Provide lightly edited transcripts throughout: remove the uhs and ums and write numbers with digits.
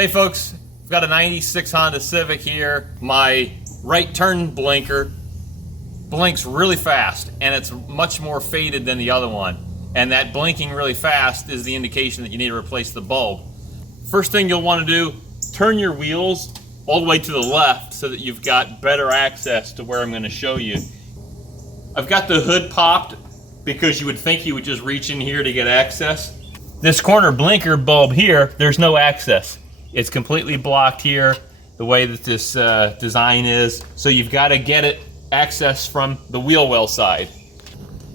Hey folks, I've got a 96 Honda Civic here. My right turn blinker blinks really fast and it's much more faded than the other one. And that blinking really fast is the indication that you need to replace the bulb. First thing you'll want to do, turn your wheels all the way to the left so that you've got better access to where I'm going to show you. I've got the hood popped because you would think you would just reach in here to get access. This corner blinker bulb here, there's no access. It's completely blocked here, the way that this design is. So you've got to get it access from the wheel well side.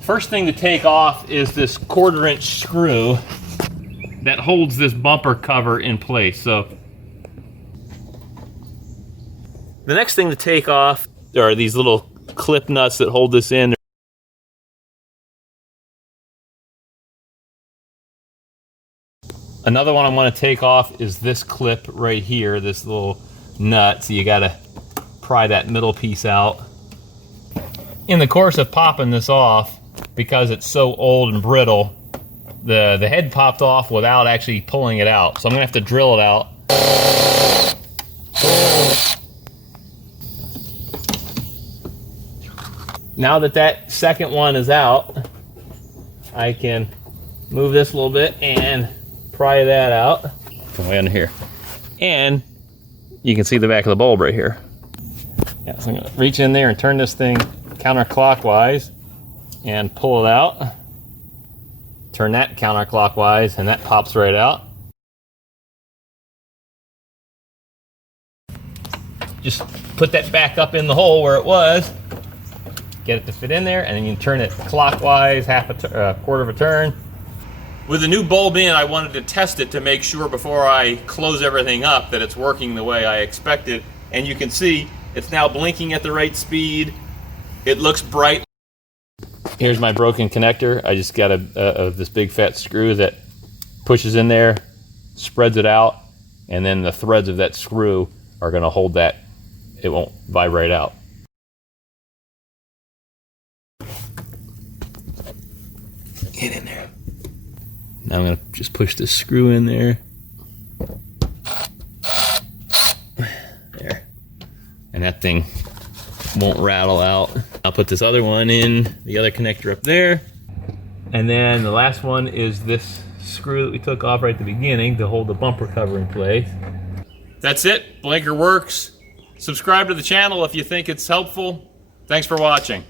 First thing to take off is this 1/4" screw that holds this bumper cover in place. So the next thing to take off are these little clip nuts that hold this in. Another one I want to take off is this clip right here, this little nut. So you got to pry that middle piece out. In the course of popping this off, because it's so old and brittle, the head popped off without actually pulling it out. So I'm gonna have to drill it out. Now that that second one is out, I can move this a little bit and pry that out. Way under here. And you can see the back of the bulb right here. Yeah, so I'm gonna reach in there and turn this thing counterclockwise and pull it out. Turn that counterclockwise and that pops right out. Just put that back up in the hole where it was. Get it to fit in there, and then you can turn it clockwise, quarter of a turn. With the new bulb in, I wanted to test it to make sure before I close everything up that it's working the way I expected. And you can see it's now blinking at the right speed. It looks bright. Here's my broken connector. I just got this big fat screw that pushes in there, spreads it out, and then the threads of that screw are going to hold that. It won't vibrate out. Get in there. Now I'm going to just push this screw in there. There. And that thing won't rattle out. I'll put this other one in, the other connector up there. And then the last one is this screw that we took off right at the beginning to hold the bumper cover in place. That's it. Blinker works. Subscribe to the channel if you think it's helpful. Thanks for watching.